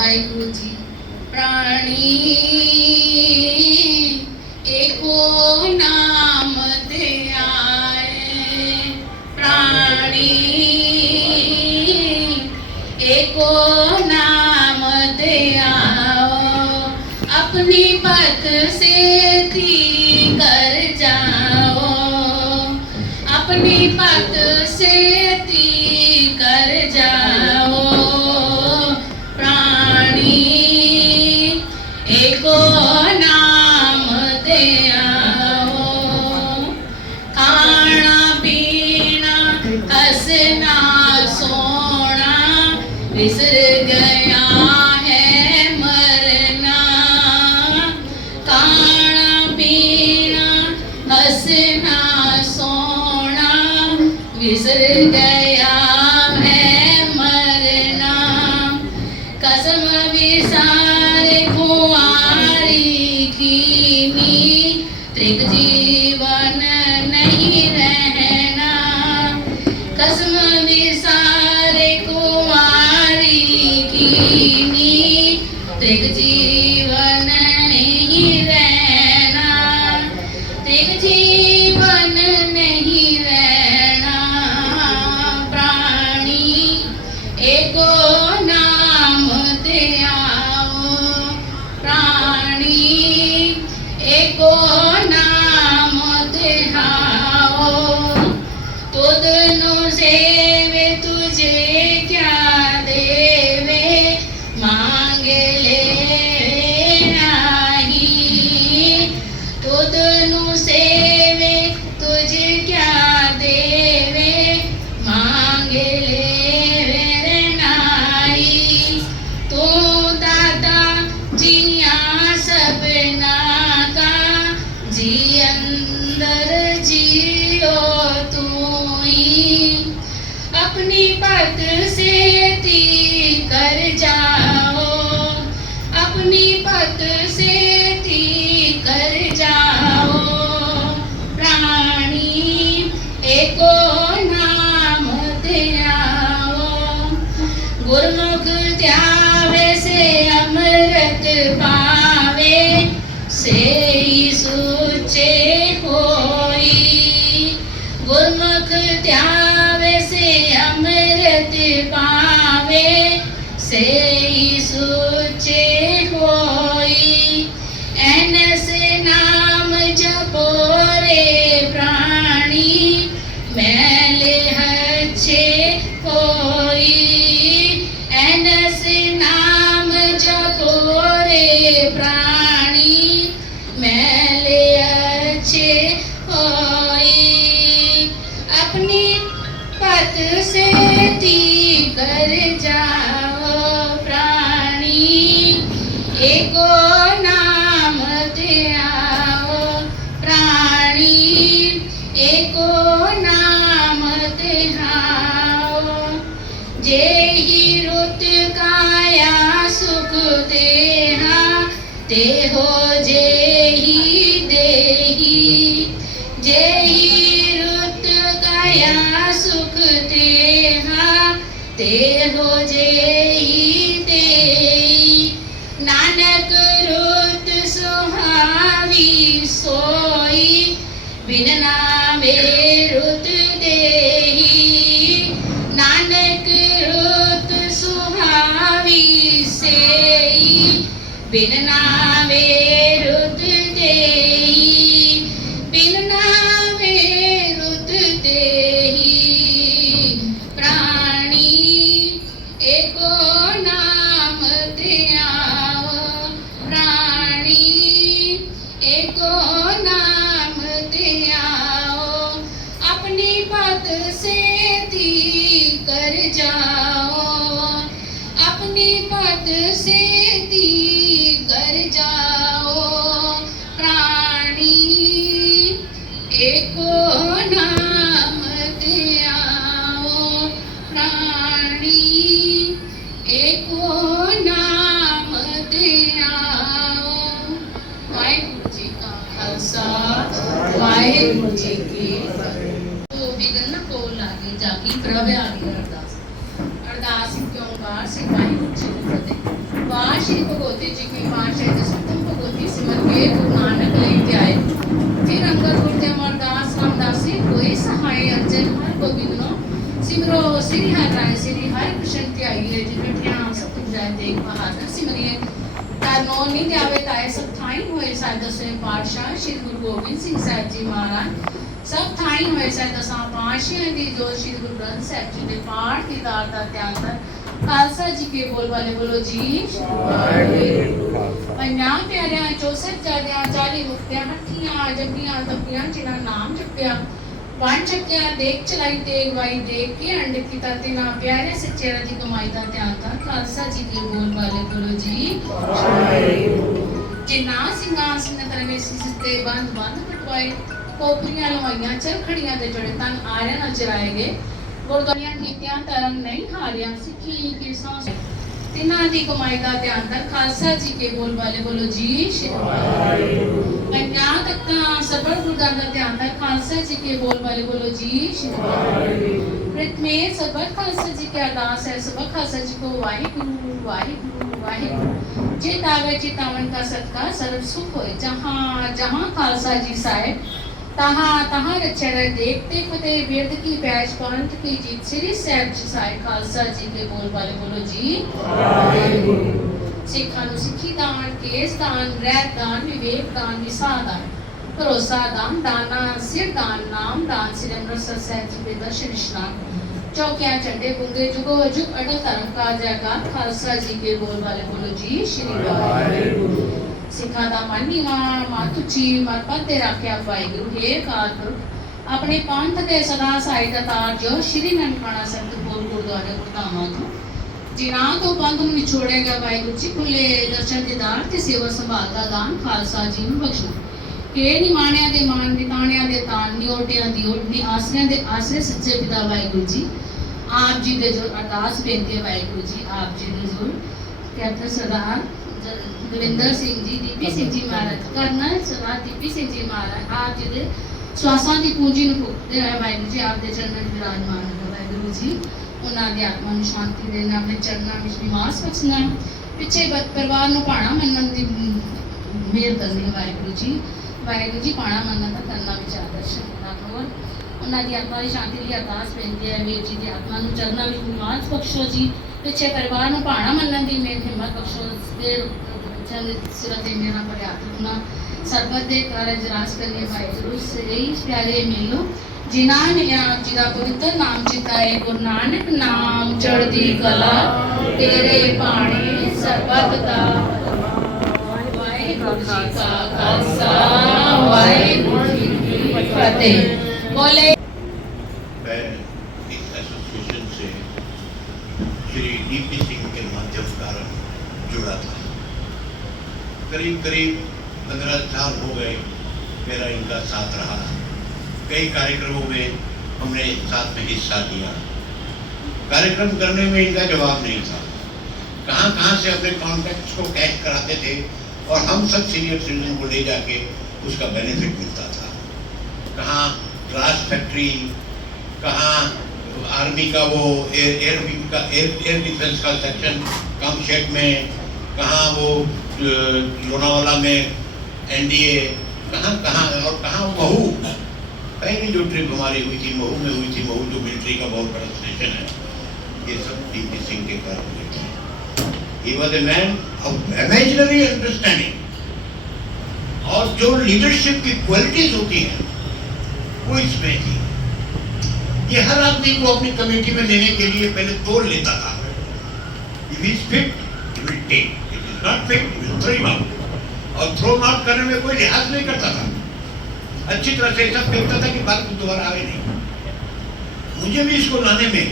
वाहिगुरु जी। प्राणी एको नाम ध्याए, प्राणी एको नाम ध्याओ, अपनी पथ से थी कर जाओ, अपनी पथ से थी कर जाओ। प्राणी एको नाम ध्याओ, खाना पीना हंसना सोना विसर गया है मरना, खाना पीना हंसना सोना विसर गया है मरना। कसम विसारे कुंवारी कीनी, त्रिक जीवन नहीं रहना। कसम विसारे कुंवारी कीनी, त्रिक जीवन नहीं रहना, त्रिक जीवन नहीं रहना। प्राणी एको नाम ध्याओ, प्राणी एको नाम ध्याओ। तुधनु सेवे तुझे क्या देवे, मांगे ले नाही। तुधनु सेवे तुझे क्या देवे, मांगे ले नाही। तू दाता जिया सबना का, जी अंदर जियो तू ही। अपनी पथ से ती कर जाओ, अपनी पथ से ती कर जाओ। प्राणी एको नाम ध्याओ, गुरमुख ध्यावे से अमृत पावे, से ही सूचे होई। गुरमुख ध्यावे से अमृत पावे, से ही सूचे होई। ऐनस नाम जपो रे प्राणी, मैले अच्छे होई। ऐनस नाम जपो रे प्राणी, मैले अच्छे होई। अपनी पथ से ती कर जाओ, प्राणी एको नाम ध्याओ, प्राणी एको नाम ध्याओ। जेहि रुत काया सुख देहा, ते हो जेहि देही। जेहि रुत काया सुख देहा, ते हो जेहि देही। नानक रुत सुहावी सोई, बिन नामे रुत देही। नानक रुत सुहावी सेई, बिन नामे रुत देही। बिन नामे रुत देही। प्राणी एको नाम ध्याओ, प्राणी एको नाम ध्याओ। अपनी पथ से थी कर जाओ, अपनी पथ से थी कर जाओ। श्री भगवती जी की पातशाही ਦੇ ਸਤਮ ਭਗਵਤੀ ਸਿਮਰ ਕੇ ਗੁਰੂ ਨਾਨਕ ਲਈ ਤੇ ਆਏ। ਫਿਰ ਅੰਗਦ ਗੁਰੂ ਤੇ ਅਮਰਦਾਸ ਰਾਮਦਾਸੀ ਕੋਈ ਸਹਾਇ ਅਰਜਨ ਹਰ ਗੋਬਿੰਦ ਨੂੰ ਸਿਮਰੋ ਸ੍ਰੀ ਹਰਿ ਰਾਏ ਸ੍ਰੀ ਹਰਿ ਕ੍ਰਿਸ਼ਨ ਤੇ ਆਈਏ ਜੀ ਬੈਠਿਆ ਸਭ ਕੁਝ ਜਾਏ ਦੇਖ ਬਹਾਦਰ ਸਿਮਰਿਏ ਤਾਰਨੋ ਨਹੀਂ ਜਾਵੇ ਤਾਏ ਸਭ ਥਾਈ ਹੋਏ ਸਾਇ ਦਸਵੇਂ ਪਾਤਸ਼ਾਹ ਸ਼੍ਰੀ ਗੁਰੂ ਗੋਬਿੰਦ ਸਿੰਘ ਸਾਹਿਬ ਜੀ ਮਹਾਰਾਜ ਸਭ ਥਾਈ ਹੋਏ ਸਾਇ ਦਸਾਂ ਪਾਤਸ਼ਾਹਾਂ ਦੀ ਜੋ ਸ਼੍ਰੀ ਗੁਰੂ ਗ੍ਰੰਥ ਸਾਹਿਬ ਜੀ ਦੇ ਪਾਠ ਦੀ ਦਾਤ ਦਾ ਧਿਆਨ ਕਰ ਖਾਲਸਾ ਜੀ ਕੇ ਬੋਲ ਵਾਲੇ ਬੋਲੋ ਜੀ ਪੰਜਾਂ ਪਿਆਰਿਆਂ 64 ਚਾਰਿਆਂ 40 ਮੁਕਤਿਆਂ ਹੱਠੀਆਂ ਜੱਗੀਆਂ ਤਪੀਆਂ ਜਿਨ੍ਹਾਂ ਨਾਮ ਜਪਿਆ ਪੰਜ ਚੱਕਿਆ ਦੇਖ ਚਲਾਈ ਤੇਗ ਵਾਈ ਦੇਖ ਕੇ ਅੰਡ ਕੀਤਾ ਤੇ ਨਾ ਪਿਆਰੇ ਸੱਚੇ ਦੀ ਕਮਾਈ ਦਾ ਧਿਆਨ ਕਰ ਖਾਲਸਾ ਜੀ ਕੇ ਬੋਲ ਵਾਲੇ ਬੋਲੋ ਜੀ ਜਿਨ੍ਹਾਂ ਸਿੰਘਾਸਨ ਤਰਵੇਂ ਸਿਸਤੇ ਬੰਦ ਪਟਵਾਏ ਕੋਪਰੀਆਂ ਲਵਾਈਆਂ ਚਰਖੜੀਆਂ ਤੇ ਜੜੇ ਤਨ ਆਰਿਆਂ ਨਾਲ ਚਰਾਏ ਗਏ ਗੁਰਦੁਆਰਿਆਂ ਕੀਤਿਆਂ ਧਰਮ ਨਹੀਂ ਹਾਰਿਆ ਸਿੱਖੀ ਕਿਰਸਾਂ ਤਿੰਨਾਂ ਦੀ ਕਮਾਈ ਦਾ ਧਿਆਨ ਕਰ ਖਾਲਸਾ ਜੀ ਕੇ ਬੋਲ ਵਾਲੇ ਬੋਲੋ ਜੀ ਪੰਜਾਂ ਤੱਕਾਂ ਸਬਰ ਗੁਰਦਾਂ ਦਾ ਧਿਆਨ ਕਰ ਖਾਲਸਾ ਜੀ ਕੇ ਬੋਲ ਵਾਲੇ ਬੋਲੋ ਜੀ ਪ੍ਰਥਮੇ ਸਬਰ ਖਾਲਸਾ ਜੀ ਕੀ ਅਰਦਾਸ ਹੈ ਸਬਰ ਖਾਲਸਾ ਜੀ ਕੋ ਵਾਹਿਗੁਰੂ ਵਾਹਿਗੁਰੂ ਵਾਹਿਗੁਰੂ ਜੇ ਤਾਵੇ ਚਿਤਾਵਨ का सदका सर्व सुख होए जहाँ जहाँ खालसा जी साहेब तहाँ तहाँ रचना देखते फते वेद की बैच पंथ की जीत श्री साहब जी साहेब खालसा जी के बोल वाले बोलो जी सिखा नु सिखी दान केस दान रहत दान विवेक दान विसा दान भरोसा दान दाना सिर दान नाम दान श्री अमृतसर साहब जी के दर्शन स्नान चौकिया चंडे बुंगे जुगो जुग अटल धर्म का जयकार खालसा जी के बोल वाले बोलो जी श्री वाहिगुरु सिखा दा मन नीवा मत उची मत पते रखिया वाहिगुरु हे अकाल पुरख अपने पंथ दे सदा साई दा तार जो श्री ननकाना संत बोल गुरुद्वारे गुरधामां तो जिन्हां तो पंथ ਨੂੰ ਨਿਛੋੜੇਗਾ ਵਾਹਿਗੁਰੂ ਜੀ ਖੁੱਲੇ ਦਰਸ਼ਨ ਦੀਦਾਰ ਤੇ ਸੇਵਾ ਸੰਭਾਲ ਦਾ ਦਾਨ ਖਾਲਸਾ ਜੀ ਨੂੰ ਬਖਸ਼ਣਾ ਕੇ ਨਿਮਾਣਿਆਂ ਦੇ ਮਾਨ ਨਿਤਾਣਿਆਂ ਦੇ ਤਾਨ ਨਿਓਟਿਆਂ ਦੀ ਓਟਨੀ ਆਸਰਿਆਂ ਦੇ ਆਸਰੇ ਸੱਚੇ ਪਿਤਾ ਵਾਹਿਗੁਰੂ ਜੀ ਆਪ ਜੀ ਦੇ ਜੋ ਅਰਦਾਸ ਬੇਨਤੀ ਹੈ ਵਾਹਿਗੁਰੂ ਜੀ ਆਪ ਜੀ ਦੇ ਜੋ ਕੈਪਟਨ ਸਰਦਾਰ ਦਵਿੰਦਰ ਸਿੰਘ ਜੀ ਦੀਪੀ ਸਿੰਘ ਜੀ ਮਹਾਰਾਜ ਕਰਨਲ ਸਰਦਾਰ ਦੀਪੀ ਸਿੰਘ ਜੀ ਮਹਾਰਾਜ ਆਪ ਜੀ ਦੇ ਸਵਾਸਾਂ ਦੀ ਪੂੰਜੀ ਨੂੰ ਫੂਕਦੇ ਹੋਏ ਵਾਹਿਗੁਰੂ ਜੀ ਆਪ ਦੇ ਚਰਨਾਂ ਵਿੱਚ ਵਿਰਾਜਮਾਨ ਹੋ ਵਾਹਿਗੁਰੂ ਜੀ ਉਹਨਾਂ ਦੀ ਆਤਮਾ ਨੂੰ ਸ਼ਾਂਤੀ ਦੇਣਾ ਆਪਣੇ ਚਰਨਾਂ ਵਿੱਚ ਨਿਵਾਸ ਬਖਸ਼ਣਾ ਪਿੱਛੇ ਪਰਿਵਾਰ ਨੂੰ ਭਾਣਾ ਮੰਨਣ ਦੀ ਮਿਹਰ ਕਰਨੀ ਵਾਹਿਗੁਰੂ ਜੀ ਵਾਹਿਗੁਰੂ ਜੀ ਪਾਣਾ ਮੰਨਣਾ ਤਾਂ ਕਰਨਾ ਵਿਚਾਰ ਦਰਸ਼ਨ ਕਰਨਾ ਹੋਰ ਉਹਨਾਂ ਦੀ ਆਤਮਾ ਦੀ ਸ਼ਾਂਤੀ ਲਈ ਅਰਦਾਸ ਬੇਨਤੀ ਹੈ ਵੀਰ ਜੀ ਦੀ ਆਤਮਾ ਨੂੰ ਚਰਨਾਂ ਵਿੱਚ ਨਿਵਾਸ ਬਖਸ਼ੋ ਜੀ ਪਿੱਛੇ ਪਰਿਵਾਰ ਨੂੰ ਭਾਣਾ ਮੰਨਣ ਦੀ ਮਿਹਰ ਹਿੰਮਤ ਬਖਸ਼ੋ ਫਿਰ ਚੰਦ ਸਿਰਾਂ ਤੇ ਮੇਰਾ ਪਰ ਹੱਥ ਰੱਖਣਾ ਸਰਬਤ ਦੇ ਕਾਰਜ ਰਾਸ ਕਰਨੇ ਵਾਹਿਗੁਰੂ ਸਹੀ ਪਿਆਰੇ ਮਿਲੋ ਜਿਨ੍ਹਾਂ ਨੇ ਆਪ ਜੀ ਦਾ ਪਵਿੱਤਰ ਨਾਮ ਚਿਤਾਏ ਗੁਰੂ ਨਾਨਕ ਨਾਮ ਚੜ੍ਹਦੀ ਕਲਾ ਤੇਰੇ ਬਾਣੇ ਸਰਬਤ ਦਾ ਵਾਹਿਗੁਰੂ ਜੀ ਕਾ ਖਾਲਸਾ ਵਾਹਿਗੁਰੂ ਜੀ ਕੀ ਫਤਿਹ बोले मैं इस एसोसिएशन से श्री डीपी सिंह के माध्यम कारण जुड़ा था। करीब 15 साल हो गए मेरा इनका साथ रहा। कई कार्यक्रमों में हमने साथ में हिस्सा लिया। कार्यक्रम करने में इनका जवाब नहीं था। कहाँ कहाँ से अपने कॉन्टैक्ट्स को कैच कराते थे और हम सब सीनियर सिटीजन को ले जाके उसका बेनिफिट मिलता था। कहाँ ग्लास फैक्ट्री, कहाँ आर्मी का वो एयर डिफेंस का सेक्शन कामशेट में, कहाँ वो लोनावाला में एनडीए, कहाँ कहाँ और कहाँ महू पहली जो ट्रिप हमारी हुई थी महू में हुई थी। महू जो मिलिट्री का बहुत बड़ा स्टेशन है, ये सब डीपी सिंह के कारण हुई थी। He was a man of imaginary understanding और जो लीडरशिप की क्वालिटीज होती हैं वो इसमें थी। ये हर आदमी को अपनी कमेटी में लेने के लिए पहले तोड़ लेता था। If he is fit, he will take. If he is not fit, he will throw him out. और थ्रो आउट करने में कोई लिहाज नहीं करता था। अच्छी तरह से सब देखता था कि बात दोबारा आवे नहीं। मुझे भी इसको लाने में,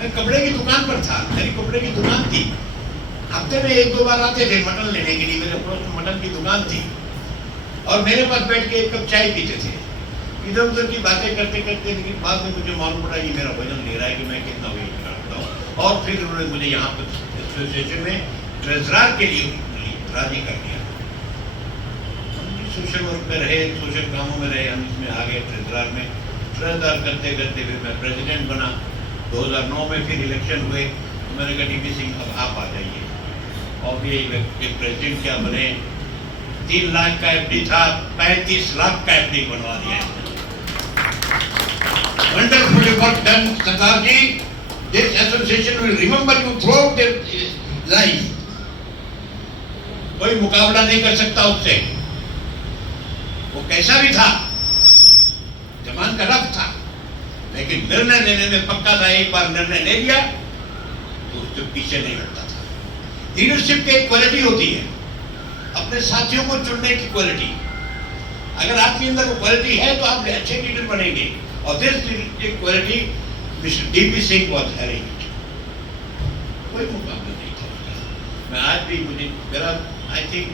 मैं कपड़े की दुकान पर था, मेरी कपड़े की दुकान थी। हफ्ते में 1-2 बार आते थे मटन लेने के लिए। मेरे पड़ोस में मटन की दुकान थी और मेरे पास बैठ के 1 कप चाय पीते थे। इधर उधर की बातें करते करते लेकिन बाद में मुझे मालूम पड़ा ये मेरा वजन ले रहा है कि मैं कितना वेट करता हूँ। और फिर उन्होंने मुझे यहाँ पर एसोसिएशन में ट्रेजरर के लिए राजी कर दिया। सोशल वर्क में रहे, सोशल कामों में रहे, हम इसमें आ गए ट्रेजरर में। ट्रेजरर करते करते फिर मैं प्रेसिडेंट बना। 2009 में फिर इलेक्शन हुए तो मैंने कहा डीपी सिंह अब आप आ जाइए। और भी एक प्रेसिडेंट क्या बने, 3 लाख का एफडी था, 35 लाख का एफडी बनवा दिया। Wonderful work done Sardar ji. This association will remember you throughout their life. कोई मुकाबला नहीं कर सकता उससे। वो कैसा भी था, जमान का रफ था, लेकिन निर्णय लेने में पक्का था। एक बार निर्णय ले लिया तो उससे पीछे नहीं हटता था। लीडरशिप की एक क्वालिटी होती है, अपने साथियों को चुनने की क्वालिटी। अगर आपके अंदर वो क्वालिटी है तो आप अच्छे लीडर बनेंगे। और this quality mister DP Singh was having it. कोई मुकाबला नहीं था। मैं आज भी मेरा आई थिंक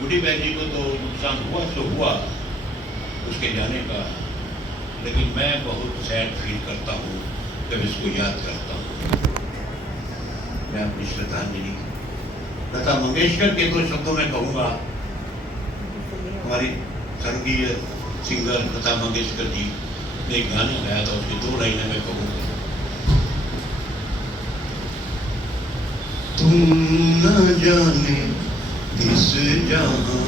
गुडी बहन जी को तो नुकसान हुआ तो हुआ उसके जाने का, लेकिन मैं बहुत सैड फील करता हूँ जब इसको याद करता हूँ। मैं अपनी श्रद्धांजलि लता मंगेशकर के 2 शब्दों में कहूँगा। हमारी स्वर्गीय सिंगर लता मंगेशकर जी ने एक गाना गाया था, उसकी 2 लाइनें मैं कहूँगा। तुम न जाने किस जहां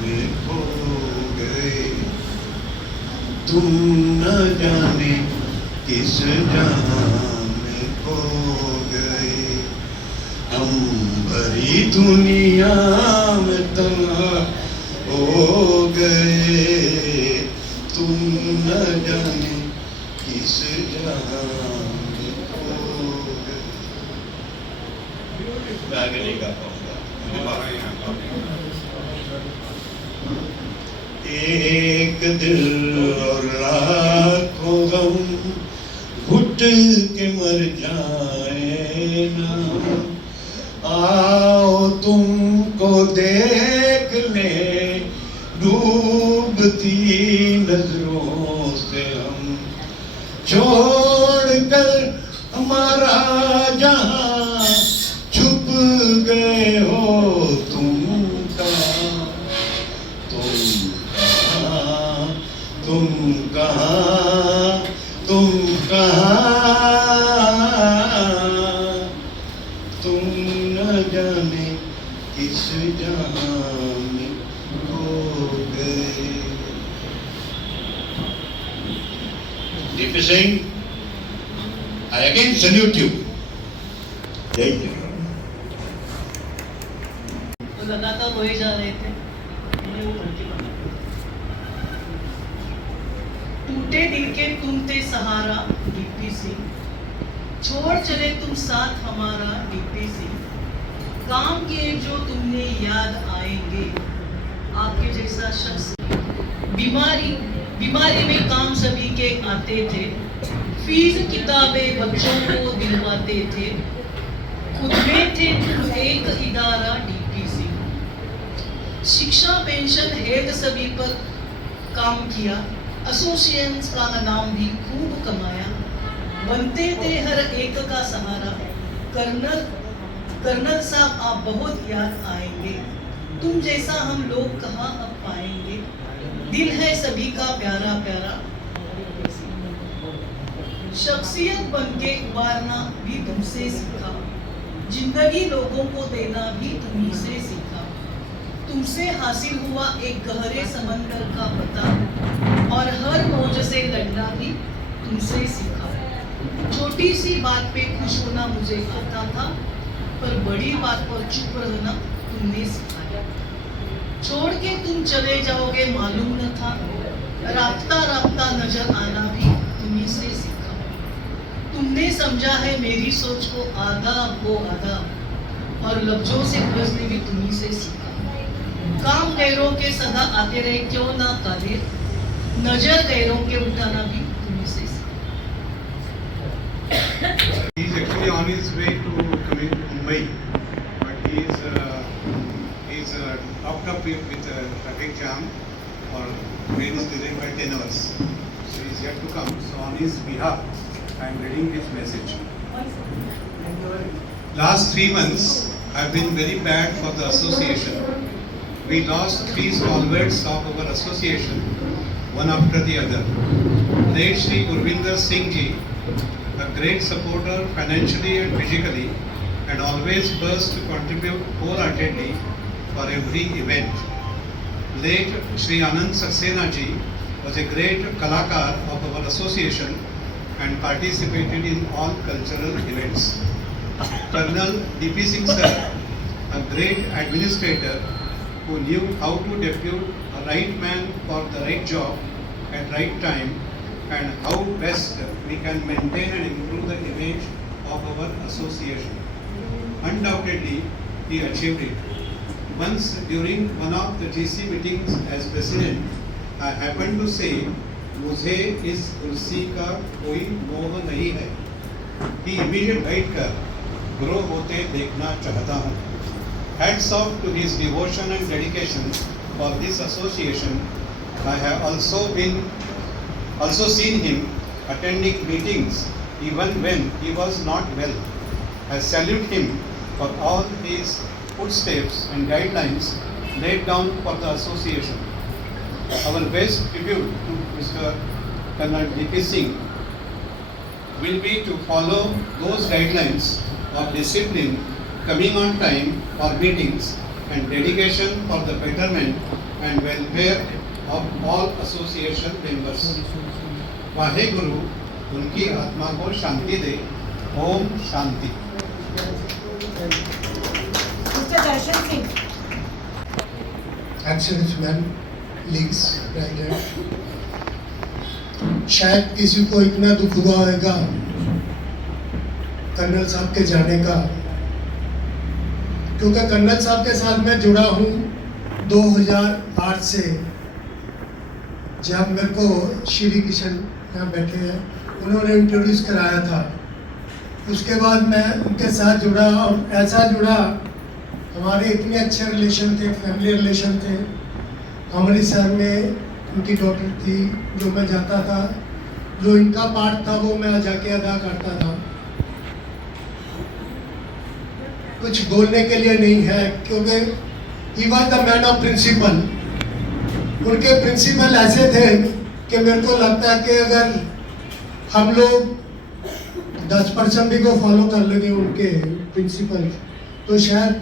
में खो गए, तुम न जाने किस जहां में खो गए, हम भरी दुनिया में तन्हा हो गए, तुम न जाने किस जहां में खो गए। मैं आगे नहीं गा पाऊंगा। एक दिल और लाखों गम घुट के मर जाए ना, आओ तुमको देख ले डूबती नजरों से हम, छोड़कर हमारा जहां छुप गए हो तुम कहाँ, तुम कहाँ, तुम कहाँ, तुम न जाने किस जहां में खो गए। DP Singh, I again salute you. जय हिंद। तो लगातार रोए जा रहे थे, उन्हें वो लड़की बना। टूटे दिल के तुम थे सहारा डीपी सिंह, छोड़ चले तुम साथ हमारा डीपी सिंह, काम किए जो तुमने याद आएंगे, आपके जैसा शख्स। बीमारी में काम सभी के आते थे, फीस किताबें बच्चों को दिलवाते थे, खुद में थे तुम एक इदारा डीपी सिंह, शिक्षा पेंशन हेल्थ सभी पर काम किया, एसोसिएशंस का नाम भी खूब कमाया, बनते थे हर एक का सहारा, कर्नल साहब आप बहुत याद आएंगे, तुम जैसा हम लोग कहाँ अब पाएंगे, दिल है सभी का प्यारा प्यारा, शख्सियत बनके उबारना भी तुमसे सीखा, जिंदगी लोगों को देना भी तुम्ही से सीखा, तुमसे हासिल हुआ एक गहरे समंदर का पता, और हर मौज से लड़ना भी तुमसे सीखा, छोटी सी बात पे खुश होना मुझे आता था, पर बड़ी बात पर चुप रहना तुमने सिखाया, छोड़ के तुम चले जाओगे मालूम न था, राब्ता नजर आना भी तुम्ही से सीखा, तुमने समझा है मेरी सोच को आधा वो आधा, और लफ्जों से उलझने भी तुम्ही से सीखा, काम गैरों के सदा आते रहे क्यों ना कादिर, नजर गैरों के उठाना भी तुम्ही से सीखा। He is actually on his way to coming to Mumbai, but he is topped up with a traffic jam, or train is delayed by 10 hours. So he is yet to come. So on his behalf, I am reading this message. Last 3 months have been very bad for the association. We lost 3 stalwarts of our association, one after the other. Late Shri Gurvinder Singh Ji, a great supporter financially and physically, and always burst to contribute wholeheartedly for every event. Late Sri Anand Saxena ji was a great Kalakar of our association and participated in all cultural events. Colonel D.P. Singh sir, a great administrator who knew how to depute a right man for the right job at right time, and how best we can maintain and improve the image of our association. Undoubtedly, he achieved it. Once during one of the GC meetings as president, I happened to say, मुझे इस कुर्सी का कोई मोह नहीं है, कि immediate बैठकर ग्रो होते देखना चाहता हूँ. Hats off to his devotion and dedication for this association. I have also seen him attending meetings even when he was not well. I salute him for all his footsteps and guidelines laid down for the association. Our best tribute to Mr. Colonel D.P. Singh will be to follow those guidelines of discipline, coming on time for meetings, and dedication for the betterment and welfare of all association members. Waheguru उनकी आत्मा को शांति दे. Om Shanti. Mr. Darshan Singh. Ex-serviceman leagues president. शायद किसी को इतना दुख हुआ होगा कर्नल साहब के जाने का, क्योंकि कर्नल साहब के साथ मैं जुड़ा हूँ 2008 से. जब मेरे को श्री किशन यहाँ बैठे हैं, उन्होंने इंट्रोड्यूस कराया था, उसके बाद मैं उनके साथ जुड़ा, और ऐसा जुड़ा हमारे इतने अच्छे रिलेशन थे, फैमिली रिलेशन थे. अमृतसर में उनकी डॉटर थी, जो मैं जाता था, जो इनका पार्ट था वो मैं जाके अदा करता था. कुछ बोलने के लिए नहीं है, क्योंकि he was the man of principle. उनके प्रिंसिपल ऐसे थे कि मेरे को लगता है कि अगर हम लोग 10% भी को फॉलो कर लेंगे उनके प्रिंसिपल, तो शायद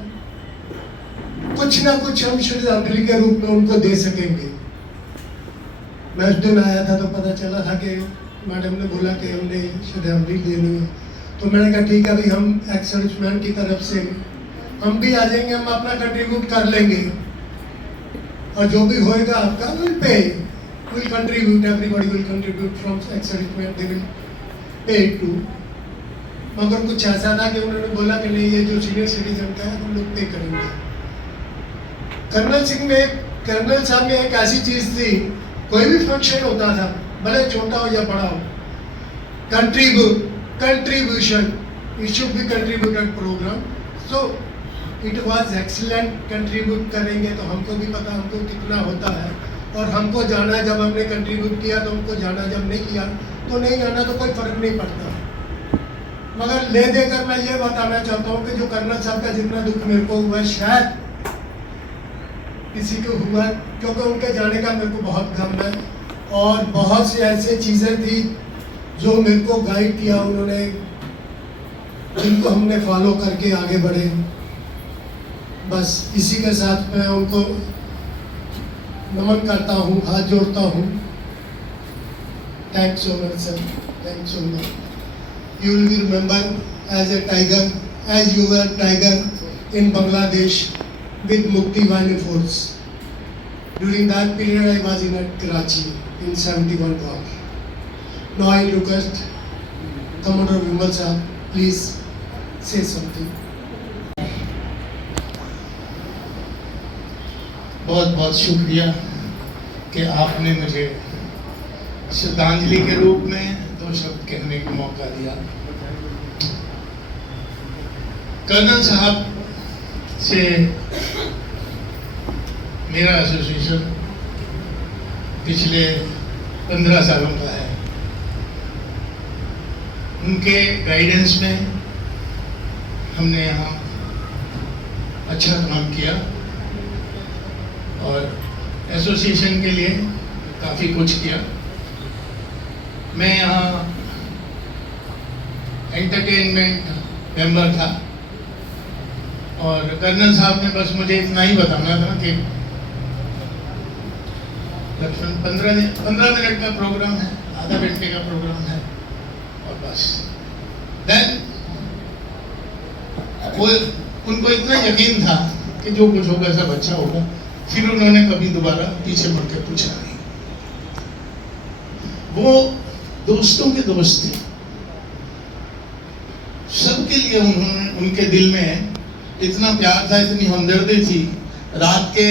कुछ ना कुछ हम श्रद्धांजलि के रूप में उनको दे सकेंगे. मैं उस दिन आया था तो पता चला था कि मैडम ने बोला कि हमने श्रद्धांजलि देनी है, तो मैंने कहा ठीक है भाई, हम एक्स-सर्विसमैन की तरफ से हम भी आ जाएंगे, हम अपना कंट्रीब्यूट कर लेंगे, और जो भी होएगा आपका will pay, will contribute, everybody will contribute from ex-serviceman, they will pay too. मगर कुछ ऐसा था कि उन्होंने बोला कि नहीं, ये जो सीनियर सिटीजन का है हम लोग पे करेंगे. कर्नल साहब में एक ऐसी चीज थी, कोई भी फंक्शन होता था, भले छोटा हो या बड़ा हो, contribution, it should be contributed programme. So it was excellent. Contribute करेंगे तो हमको भी पता हमको कितना होता है, और हमको जाना है, जब हमने कंट्रीब्यूट किया तो हमको जाना, जब नहीं किया तो नहीं आना, तो कोई फर्क नहीं पड़ता. मगर ले देकर मैं ये बताना चाहता हूँ कि जो कर्नल साहब का जितना दुख मेरे को हुआ, शायद किसी को हुआ, क्योंकि उनके जाने का मेरे को बहुत गम है. और बहुत सी ऐसी चीज़ें थी जो मेरे को गाइड किया उन्होंने, जिनको हमने फॉलो करके आगे बढ़े. बस इसी के साथ मैं उनको नमन करता हूँ, हाथ जोड़ता हूँ. Thanks so much sir, thanks so much. You will be remember as a tiger, as you were tiger in Bangladesh with Mukti Violent Force. During that period, I was in Karachi in 71 war. Now I request Commodore Vimal Sahab, please say something. बहुत बहुत शुक्रिया कि आपने मुझे श्रद्धांजलि के रूप में 2 शब्द कहने का मौका दिया. कर्नल साहब से मेरा एसोसिएशन पिछले 15 सालों का है. उनके गाइडेंस में हमने यहाँ अच्छा काम किया और एसोसिएशन के लिए काफ़ी कुछ किया. मैं यहाँ एंटरटेनमेंट मेंबर था और कर्नल साहब ने बस मुझे इतना ही बताना था कि लक्ष्मण 15 मिनट का प्रोग्राम है, आधा घंटे का प्रोग्राम है और बस। देन वो उनको इतना यकीन था कि जो कुछ होगा सब अच्छा होगा। फिर उन्होंने कभी दोबारा पीछे मुड़ के पूछा नहीं। वो दोस्तों के दोस्त थे, सबके लिए उन्होंने, उनके दिल में इतना प्यार था, इतनी हमदर्दी थी। रात के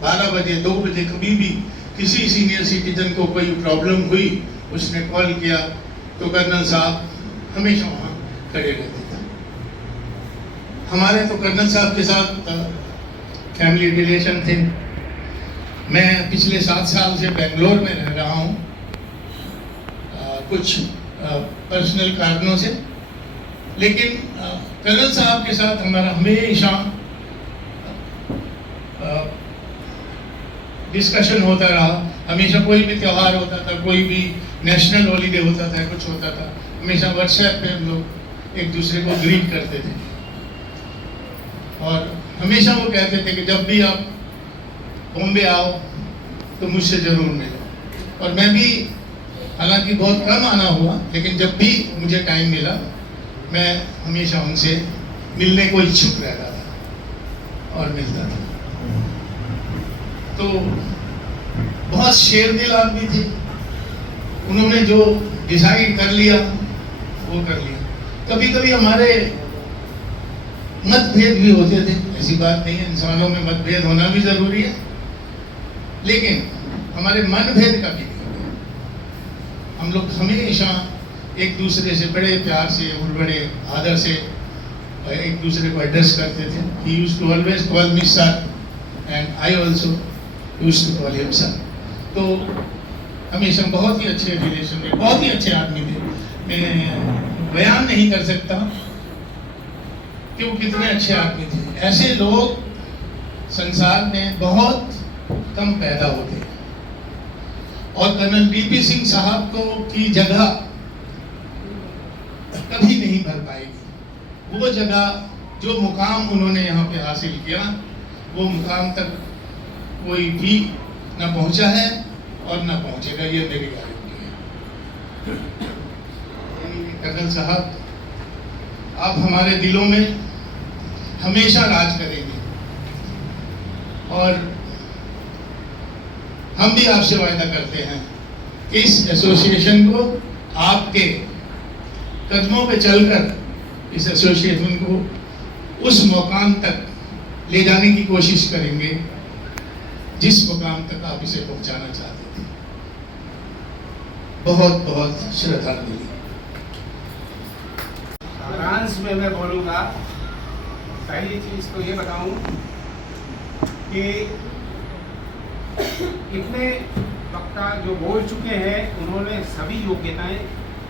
12 बजे 2 बजे कभी भी किसी सीनियर सिटीजन को कोई प्रॉब्लम हुई, उसने कॉल किया तो कर्नल साहब हमेशा वहाँ खड़े रहते थे। हमारे तो कर्नल साहब के साथ फैमिली रिलेशन थे। मैं पिछले 7 साल से बेंगलोर में रह रहा हूँ, कुछ पर्सनल कारणों से, लेकिन कर्नल साहब के साथ हमारा हमेशा डिस्कशन होता रहा। हमेशा कोई भी त्यौहार होता था, कोई भी नेशनल हॉलीडे होता था, कुछ होता था, हमेशा व्हाट्सएप पे हम लोग एक दूसरे को ग्रीट करते थे। और हमेशा वो कहते थे कि जब भी आप बॉम्बे आओ तो मुझसे ज़रूर मिलो। और मैं भी, हालांकि बहुत कम आना हुआ, लेकिन जब भी मुझे टाइम मिला मैं हमेशा उनसे मिलने को इच्छुक रहता था और मिलता था। तो बहुत शेरदिल आदमी थे। उन्होंने जो डिसाइड कर लिया वो कर लिया। कभी कभी हमारे मतभेद भी होते थे, ऐसी बात नहीं है, इंसानों में मतभेद होना भी जरूरी है, लेकिन हमारे मनभेद कभी नहीं हुए। हम लोग हमेशा एक दूसरे से बड़े प्यार से और बड़े आदर से एक दूसरे को एड्रेस करते थे। He used to always call me sir and I also used to call him sir। तो हमेशा बहुत ही अच्छे रिलेशन में, बहुत ही अच्छे आदमी थे। मैं बयान नहीं कर सकता कि वो कितने अच्छे आदमी थे। ऐसे लोग संसार में बहुत कम पैदा होते हैं और कर्नल वीपी सिंह साहब को की जगह कभी नहीं भर पाएगी। वो जगह, जो मुकाम उन्होंने यहाँ पे हासिल किया, वो मुकाम तक कोई भी ना पहुँचा है और ना पहुँचेगा, ये मेरी गारंटी है। कर्नल साहब, आप हमारे दिलों में हमेशा राज करेंगे और हम भी आपसे वायदा करते हैं कि इस एसोसिएशन को आपके कदमों पे चलकर इस एसोसिएशन को उस मुकाम तक ले जाने की कोशिश करेंगे जिस मुकाम तक आप इसे पहुंचाना चाहते थे। बहुत बहुत श्रद्धांजलि। फ्रांस में मैं बोलूँगा। पहली चीज़ तो ये बताऊं कि इतने वक्ता जो बोल चुके हैं उन्होंने सभी योग्यताएं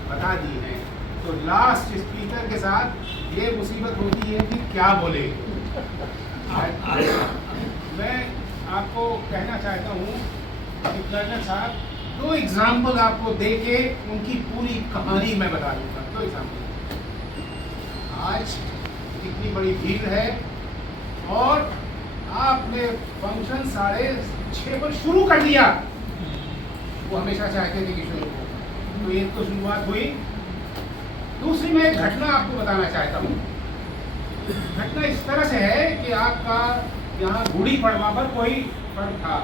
बता दी हैं। तो लास्ट स्पीकर के साथ ये मुसीबत होती है कि क्या बोले। मैं आपको कहना चाहता हूँ कि कर्नल साहब, 2 एग्जाम्पल आपको दे के उनकी पूरी कहानी मैं बता दूँगा। 2 एग्जाम्पल। आज इतनी बड़ी भीड़ है और आपने फंक्शन 6:30 पर शुरू कर दिया। वो हमेशा चाहते थे कि शुरू हो, तो एक तो शुरुआत हुई। दूसरी मैं एक घटना आपको बताना चाहता हूँ। घटना इस तरह से है कि आपका यहाँ गुड़ी पड़वा पर कोई पर्व था।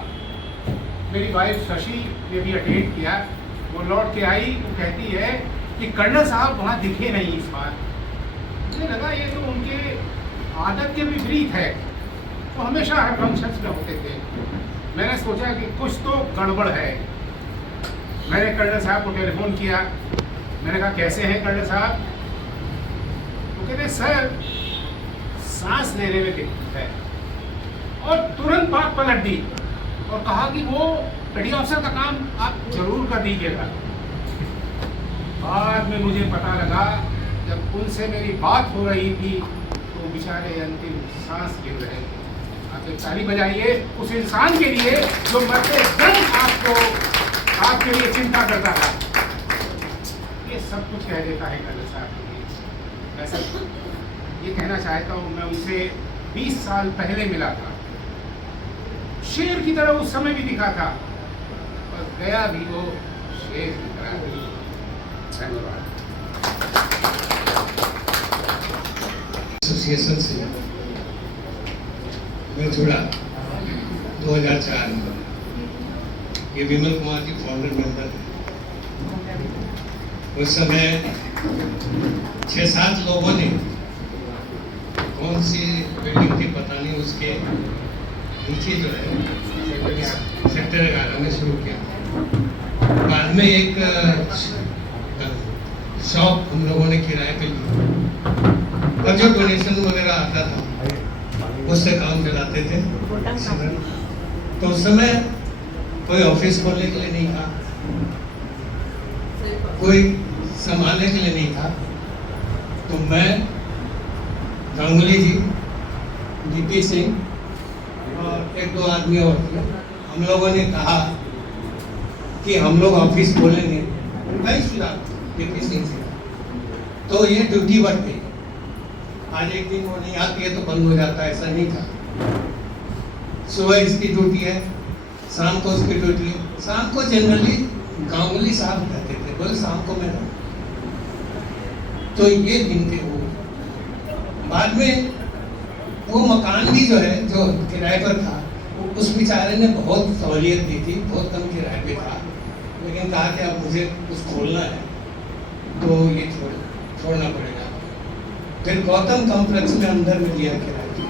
मेरी वाइफ शशि ने भी अटेंड किया। वो लौट के आई, वो कहती है कि कर्नल साहब वहाँ दिखे नहीं इस बार। मुझे लगा ये तो उनके आदत के विपरीत है, वो हमेशा हर फंक्शंस में होते थे। मैंने सोचा कि कुछ तो गड़बड़ है। मैंने कर्नल साहब को टेलीफोन किया। मैंने कहा कैसे हैं कर्नल साहब? वो कहते सर सांस लेने में दिक्कत है, और तुरंत बात पलट दी और कहा कि वो पेडी ऑफिसर का काम आप जरूर कर दीजिएगा। बाद में मुझे पता लगा, जब उनसे मेरी बात हो रही थी तो बेचारे अंतिम सांस गिर रहे थे। आप एक ताली बजाइए उस इंसान के लिए जो मरते दम आपके लिए चिंता करता था। ये सब कुछ कह देता है कर्नल साहब के लिए। ये कहना चाहता हूँ, मैं उनसे 20 साल पहले मिला था। शेर की तरह उस समय भी दिखा था और गया भी वो शेर की तरह। धन्यवाद। एसोसिएशन से मैं जुड़ा 2004 में। ये विमल कुमार जी फाउंडर मेंबर थे। उस समय 6-7 लोगों ने, कौन सी बिल्डिंग थी पता नहीं, उसके नीचे जो है सेक्टर 11 में शुरू किया। बाद में एक शॉप हम लोगों ने किराए पे ली और जो डोनेशन वगैरह आता था उससे काम चलाते थे। तो उस समय कोई ऑफिस खोलने के लिए नहीं था, कोई संभालने के लिए नहीं था। तो मैं, गांगुली जी, डीपी सिंह और 1-2 आदमी और थे, हम लोगों ने कहा कि हम लोग ऑफिस खोलेंगे। डीपी सिंह से तो ये ड्यूटी बढ़ गई। आज एक दिन वो नहीं आती है तो बंद हो जाता है, ऐसा नहीं था। सुबह इसकी ड्यूटी है, शाम को उसकी ड्यूटी है। शाम को जनरली गांगुली साहब कहते थे, बोले शाम को मैं रहूं। तो ये दिन थे वो। बाद में वो मकान भी जो है, जो किराए पर था, उस बेचारे ने बहुत सहूलियत दी थी, बहुत कम किराए पे था, लेकिन कहा कि अब मुझे कुछ खोलना है तो ये छोड़ना पड़ेगा। फिर गौतम कॉम्प्लेक्स में अंदर में लिया किराए पे।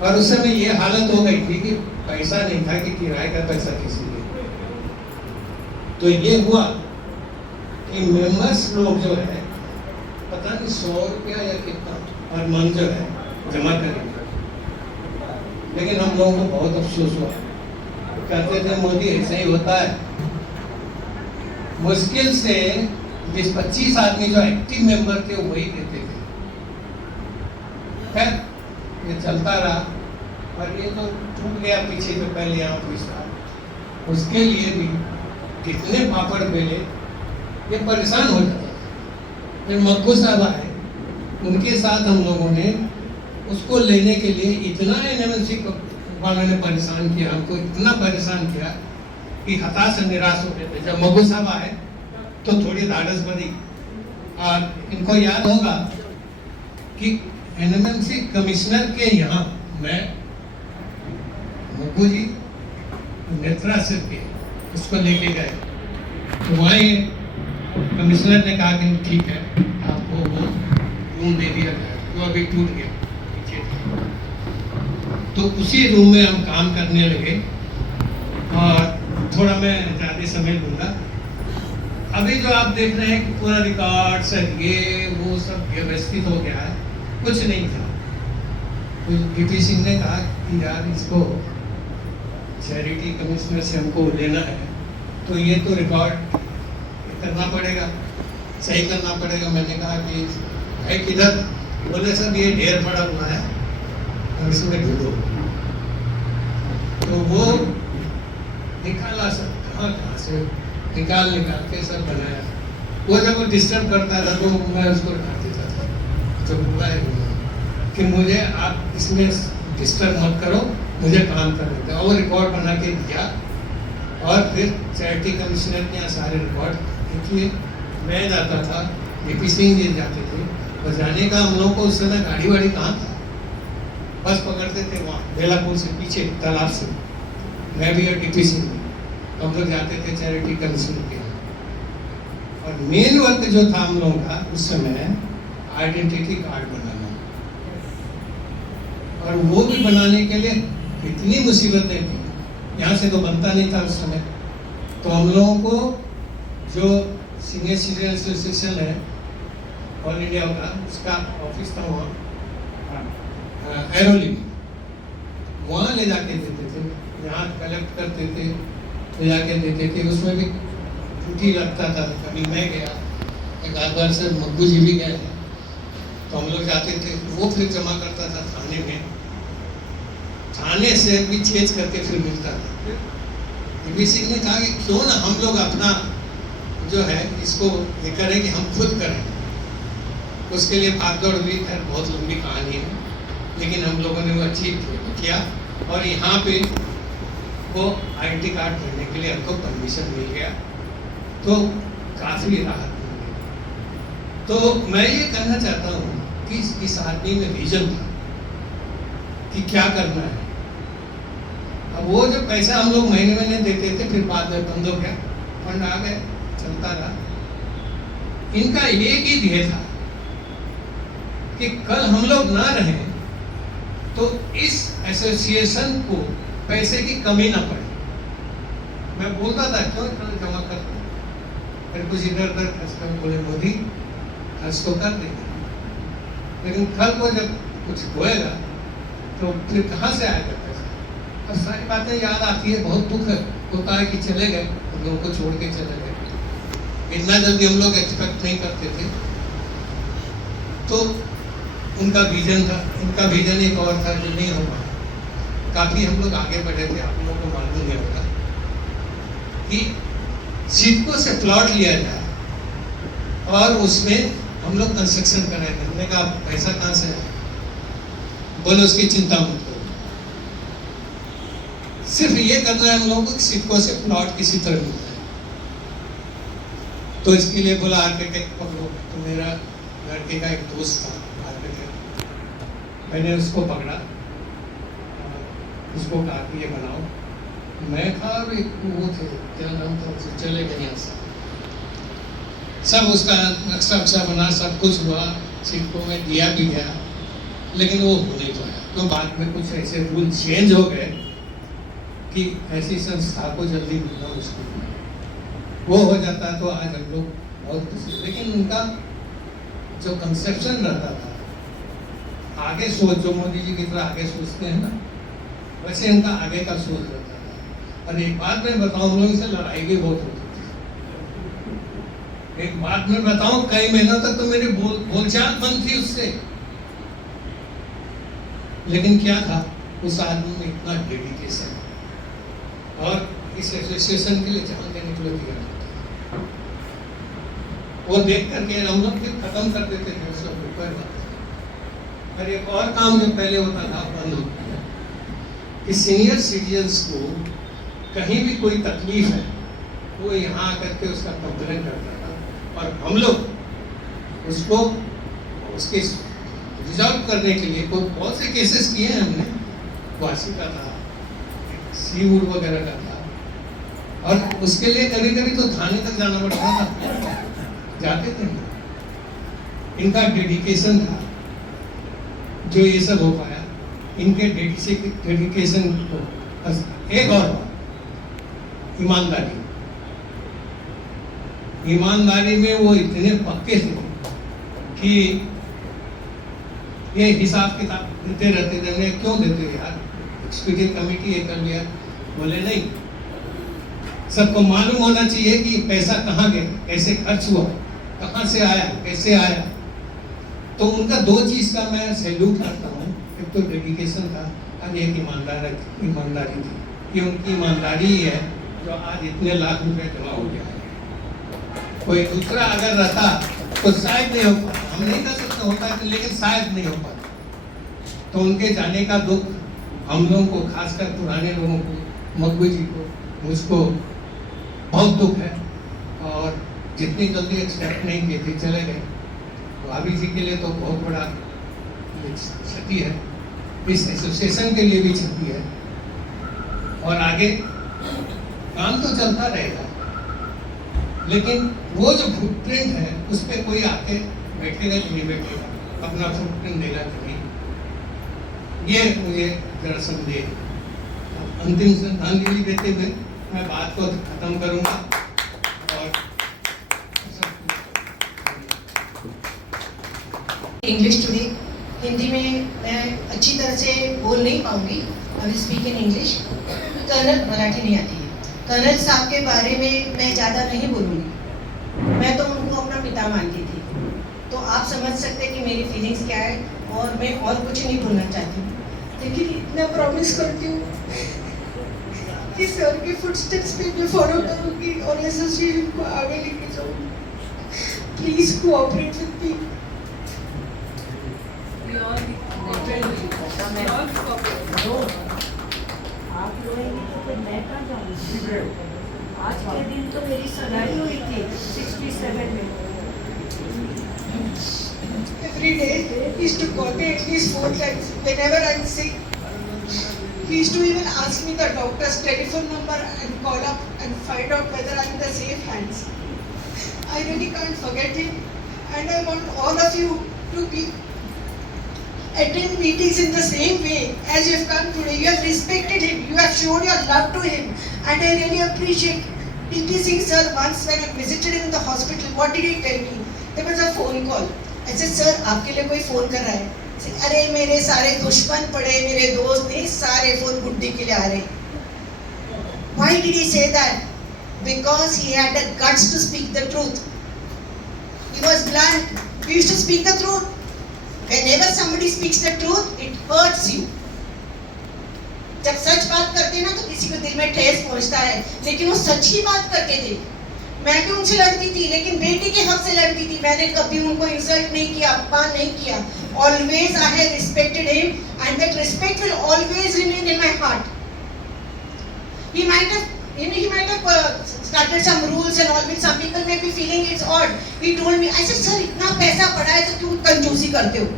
और उस समय ये हालत हो गई थी कि पैसा नहीं था कि किराए का पैसा किसी दे। तो ये हुआ कि मेंबर्स लोग जो है पता नहीं 100 रुपया या कितना हर मंथ जो है जमा करेंगे। लेकिन हम लोगों को बहुत अफसोस हुआ, कहते थे मोदी ऐसा ही होता है। मुश्किल से 20-25 आदमी जो एक्टिव मेंबर थे वही देते थे। खैर ये चलता रहा और ये तो टूट गया पीछे जो पहले यहाँ पैसा, उसके लिए भी कितने पापड़ बेले, ये परेशान हो जाता। फिर मक्कू साहब आए, उनके साथ हम लोगों ने उसको लेने के लिए इतना एनएमसी वालों ने परेशान किया, हमको इतना परेशान किया कि हताश और निराश हो गए थे। जब मक्कू साहब आए तो थोड़ी धाड़स बढ़ी। और इनको याद होगा कि एनएमसी कमिश्नर के यहाँ मैं, मक्कू जी, नेत्रा सिर के उसको लेके गए। तो वहीं कमिश्नर ने कहा कि ठीक है, आपको वो रूम दे दिया जाए, तो अभी टूट गया पीछे। तो उसी रूम में हम काम करने लगे। और थोड़ा मैं ज़्यादा समय लूँगा। अभी जो आप देख रहे हैं कि पूरा रिकॉर्ड से ये वो सब व्यवस्थित हो गया है, कुछ नहीं था। तो डीपी सिंह ने कहा कि यार इसको चैरिटी कमिश्नर से हमको लेना है, तो ये तो रिकॉर्ड करना पड़ेगा, सही करना पड़ेगा। मैंने कहा कि भाई किधर? बोले सब ये ढेर पड़ा हुआ है और इसमें ढूंढो। तो वो निकाला सब, कहाँ से निकाल के सब बनाया। वो जब वो डिस्टर्ब करता था तो मैं उसको डांट देता था, तो बुआ है कि मुझे आप इसमें डिस्टर्ब मत करो, मुझे काम करने दो। और वो रिकॉर्ड बना के दिया और फिर चैरिटी कमिश्नर के यहाँ सारे रिकॉर्ड, क्योंकि मैं जाता था, डीपी सिंह जी जाते थे, और जाने का हम लोगों को उस समय गाड़ी वाड़ी कहाँ था, बस पकड़ते थे वहाँ बेलापुर से पीछे तालाब से, मैं भी और डीपी सिंह, हम लोग जाते थे चैरिटी कमिश्नर के यहाँ। और मेन वर्क जो था हम लोगों का उस समय आइडेंटिटी कार्ड बनाना, और वो भी बनाने के लिए इतनी मुसीबतें थी, यहाँ से तो बनता नहीं था उस समय। तो हम लोगों को जो सीनियर सिटीजन एसोसिएशन है ऑल इंडिया का, उसका ऑफिस था वहाँ एरोली में, वहाँ ले जाके देते थे, यहाँ कलेक्ट करते थे, ले जाके देते थे। उसमें भी ड्यूटी लगता था। कभी मैं गया, एक आध बार से मक्कू जी भी गए, तो हम लोग जाते थे, वो फिर जमा करता था थाने में, थाने से भी चेंज करके फिर मिलता था। डीपी सिंह ने कहा कि क्यों ना हम लोग अपना जो है इसको ये करें कि हम खुद करें। उसके लिए भागदौड़ हुई, खैर बहुत लंबी कहानी है, लेकिन हम लोगों ने वो अचीव किया और यहाँ पे वो आईडी कार्ड भरने के लिए हमको परमिशन मिल गया, तो काफ़ी राहत मिल गई। तो मैं ये कहना चाहता हूँ कि इस आदमी में विजन था कि क्या करना है। अब वो जो पैसा हम लोग महीने महीने देते थे, फिर बाद में बंद हो गया, फंड आ गए, चलता रहा। इनका एक ही ध्येय था कि कल हम लोग ना रहें तो इस एसोसिएशन को पैसे की कमी ना पड़े। मैं बोलता था क्यों इतना जमा करते, फिर कुछ इधर उधर खर्च कर, बोले मोदी खर्च तो कर देंगे, लेकिन कल को जब कुछ होएगा तो फिर कहाँ से आएगा पैसा। और सारी बातें याद आती है, बहुत दुख होता है कि चले गए, हम लोगों को छोड़ के चले गए। इतना जल्दी हम लोग एक्सपेक्ट नहीं करते थे। तो उनका विजन था, इनका विजन एक और था जो नहीं हो पाया। काफ़ी हम लोग आगे बढ़े थे, आप लोगों को मालूम नहीं होगा कि सिडको से प्लॉट लिया जाए और उसमें हम लोग कंस्ट्रक्शन करेंगे। हमने कहा पैसा कहाँ से आए, बोले उसकी चिंता मत करो, सिर्फ ये करना है हम लोगों को सिडको से प्लॉट किसी तरह मिलता है। तो इसके लिए बोला आर्किटेक्ट पकड़ो। तो मेरा लड़के का एक दोस्त था आर्किटेक्ट, मैंने उसको पकड़ा, उसको कहा कि ये बनाओ। मैं था और एक वो थे, क्या नाम था, चले गए यहाँ से। सब उसका नक्शा बना, सब कुछ हुआ, सिडको में दिया भी गया, लेकिन वो हो नहीं पाया। तो बाद में कुछ ऐसे रूल चेंज हो गए कि ऐसी संस्था को जल्दी मिलना मुश्किल है। वो हो जाता तो आज हम लोग बहुत खुशी। लेकिन उनका जो कंसेप्शन रहता था, आगे सोच, जो मोदी जी की तरह आगे सोचते हैं ना, वैसे इनका आगे का सोच रहता था। और एक बात मैं बताऊं, हम लोगों से लड़ाई भी बहुत होती थी। एक बात मैं बताऊं, कई महीनों तक तो मेरी बोलचाल बंद थी उससे, लेकिन क्या था, उस आदमी में इतना डेडिकेशन और इस एसोसिएशन के लिए जान देने के लिए दिया। वो देख करके हम लोग फिर खत्म कर देते थे सब कोई बात। और एक और काम जो पहले होता था बंद हो गया कि सीनियर सिटीजन्स को कहीं भी कोई तकलीफ है, वो यहाँ आकर के उसका कंप्लेन करता था और हम लोग उसको उसके रिजॉल्व करने के लिए कोई बहुत से केसेस किए हैं हमने। वासी का था, सीवुड वगैरह का था, और उसके लिए कभी कभी तो थाने तक जाना पड़ता था, जाते थे। इनका डेडिकेशन था जो ये सब हो पाया, इनके डेडिकेशन को। एक और बात, ईमानदारी। ईमानदारी में वो इतने पक्के थे कि ये हिसाब किताब देते रहते थे। मैं क्यों देते यार, एग्जीक्यूटिव कमेटी ये कर लिया, बोले नहीं, सबको मालूम होना चाहिए कि पैसा कहाँ गया, कैसे खर्च हुआ, कहाँ से आया, कैसे आया। तो उनका दो चीज का मैं सैल्यूट करता हूँ, एक तो डेडिकेशन था और एक ईमानदारी थी। ये उनकी ईमानदारी ही है जो आज इतने लाख रुपए जमा हो गया है। कोई दूसरा अगर रहता तो शायद नहीं हो पाता, हम नहीं कर सकते, होता है लेकिन शायद नहीं हो पाता। तो उनके जाने का दुख हम लोगों को, खासकर पुराने लोगों को, मकबू जी को, मुझको बहुत दुख है। और जितनी जल्दी एक्सपेक्ट नहीं किए थे, चले गए। भाभी जी के लिए तो बहुत बड़ा क्षति है, इस एसोसिएशन के लिए भी क्षति है। और आगे काम तो चलता रहेगा, लेकिन वो जो फुटप्रिंट है उस पर कोई आके बैठेगा कि नहीं बैठेगा, अपना फुटप्रिंट देगा कि नहीं, ये मुझे जरा समझे। अंतिम श्रद्धांजलि देते हुए मैं बात को खत्म करूंगा। और इंग्लिश टुडे, हिंदी में मैं अच्छी तरह से बोल नहीं पाऊंगी, I will speak in English. Colonel, Marathi नहीं आती है। कर्नल साहब के बारे में मैं ज़्यादा नहीं बोलूँगी, मैं तो उनको अपना पिता मानती थी, तो आप समझ सकते कि मेरी फीलिंग्स क्या है, और मैं और कुछ नहीं बोलना चाहती हूँ, लेकिन इतना प्रॉमिस करती हूँ कि सर के फुटस्टेप्स पे मैं फॉलो करूँगी और एसोसिएशन को आगे लेके जाऊँगी। Please cooperate with me. आप रोएंगे तो फिर मैं कहाँ जाऊँगी? आज के दिन तो मेरी सगाई हुई थी 67 में। Every day, he used to call me at least 4 times whenever I'm sick. He used to even ask me the doctor's telephone number and call up and find out whether I'm in the safe hands. I really can't forget him, and I want all of you to attend meetings in the same way as you have come today. You have respected him, you have shown your love to him, and I really appreciate T.P. Singh sir. Once when I visited him in the hospital, what did he tell me? There was a phone call. I said, sir, आपके लिए कोई phone कर रहा है? अरे मेरे सारे दुश्मन पड़े, मेरे दोस्त नहीं, सारे फोन गुड्डी के लिए आ रहे. Why did he say that? Because he had the guts to speak the truth. He was blunt. He used to speak the truth. Whenever somebody speaks the truth, it hurts you. जब सच बात करते हैं ना तो किसी को दिल में ठेस पहुंचता है, लेकिन वो सच ही बात करते थे. मैं भी उनसे लड़ती थी, लेकिन बेटी के हक से लड़ती थी. मैंने कभी उनको इंसल्ट नहीं किया, अपमान नहीं किया. Always I have respected him, and that respect will always remain in my heart. He might have started some rules and all, which some people may be feeling it's odd. He told me, I said, sir, इतना पैसा पड़ा है तो क्यों कंजूसी करते हो?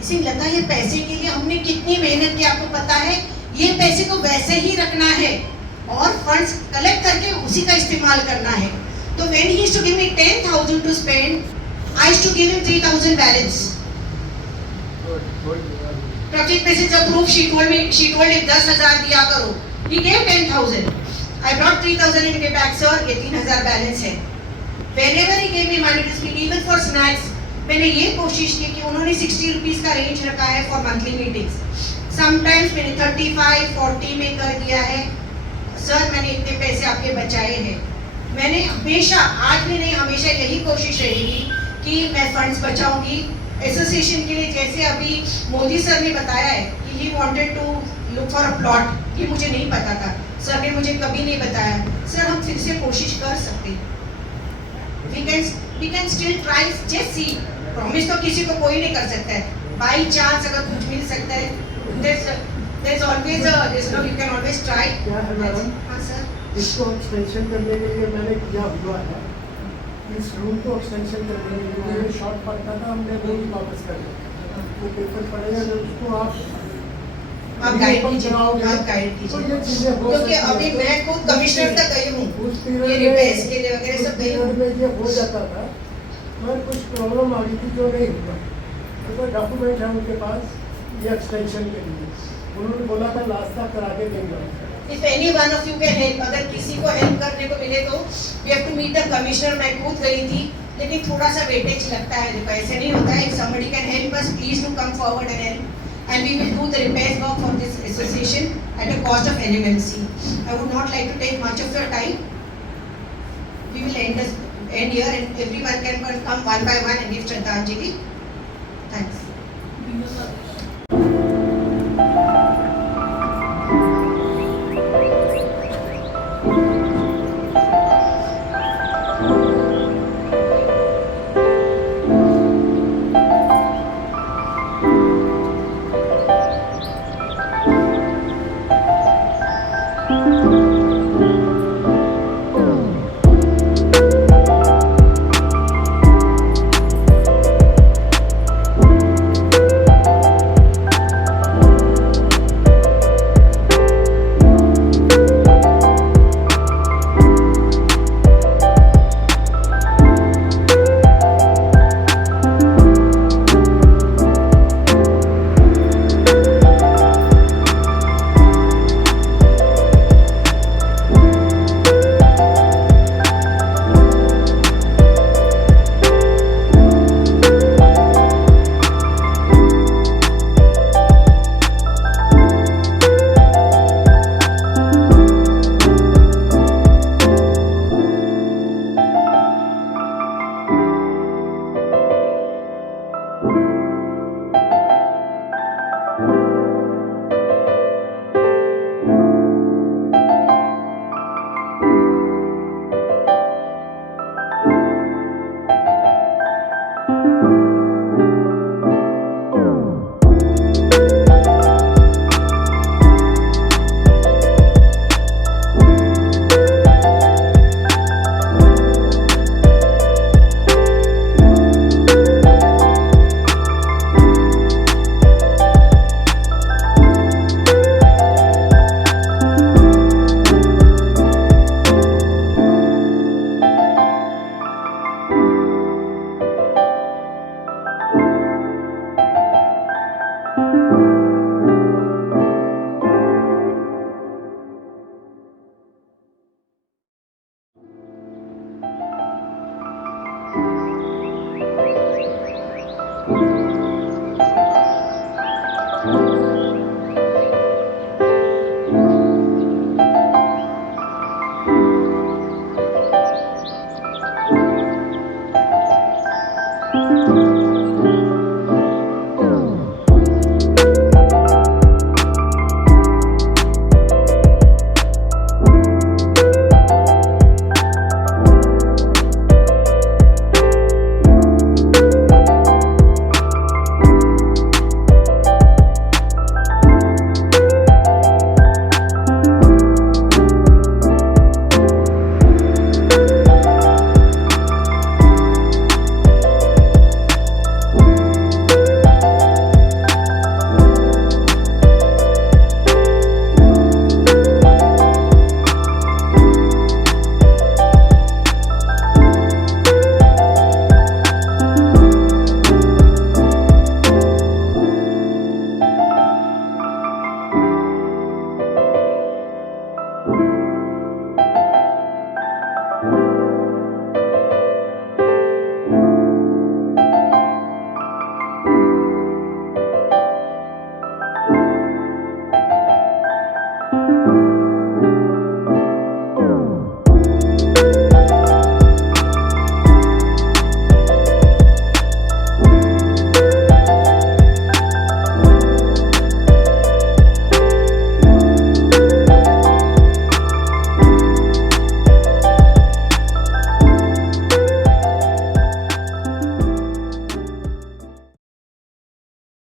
इसे लता ये पैसे के लिए हमने कितनी मेहनत की आपको पता है. ये पैसे को वैसे ही रखना है और फंड्स कलेक्ट करके उसी का इस्तेमाल करना है. तो when he used to give me 10,000 to spend, I used to give him 3,000 balance. Project message approved. She told him 10,000 दिया करो. He gave 10,000. I brought 3,000 and gave back, sir. ये 3,000 balance है. Whenever he gave me money to spend, even for snacks, मैंने ये कोशिश की कि उन्होंने 60 रुपीस का रेंज रखा है for monthly meetings. Sometimes मैंने 35, 40 में कर दिया है. सर मैंने इतने पैसे आपके बचाए हैं. मैंने हमेशा, आज भी नहीं, हमेशा यही कोशिश रहेगी कि मैं फंड्स बचाऊंगी एसोसिएशन के लिए. जैसे अभी मोदी सर ने बताया है कि he wanted to look for a plot, ये मुझे नहीं पता था. सर ने मुझे कभी नहीं बताया. सर हम फिर से कोशिश कर सकते हैं. We can still try, just see. Promise तो किसी को कोई नहीं कर सकता है. बाई चांस अगर कुछ मिल सकता है, there's always you can always try. हाँ सर. इसको एक्सटेंशन करने के लिए मैंने किया हुआ है. इस रूम को एक्सटेंशन करने के लिए मुझे शॉर्ट पड़ता था, हमने रूम वापस कर दिया. वो पेपर पड़ेगा जब उसको आप गाइड कीजिए. तो ये चीजें हो क्योंकि अभी मैं खुद कमिश्नर तक गई हूँ, ये रिपेयर्स के लिए वगैरह सब गई हूँ. में ये हो जाता था, मगर कुछ प्रॉब्लम आ गई थी जो नहीं हुआ. तो डॉक्यूमेंट है उनके पास ये एक्सटेंशन के लिए. उन्होंने बोला था लास्ट तक करा के देंगे. If any one of you can help, अगर किसी को हेल्प करने को मिले तो we have to meet the commissioner. मैं खुद गई थी, लेकिन थोड़ा सा वेटेज लगता है. ऐसे नहीं होता है. If somebody can help us, please do come forward and help. And we will do the repairs work for this association at a cost of NMMC. I would not like to take much of your time. We will end here, and everyone can come one by one and give Shraddhanjali. Thanks.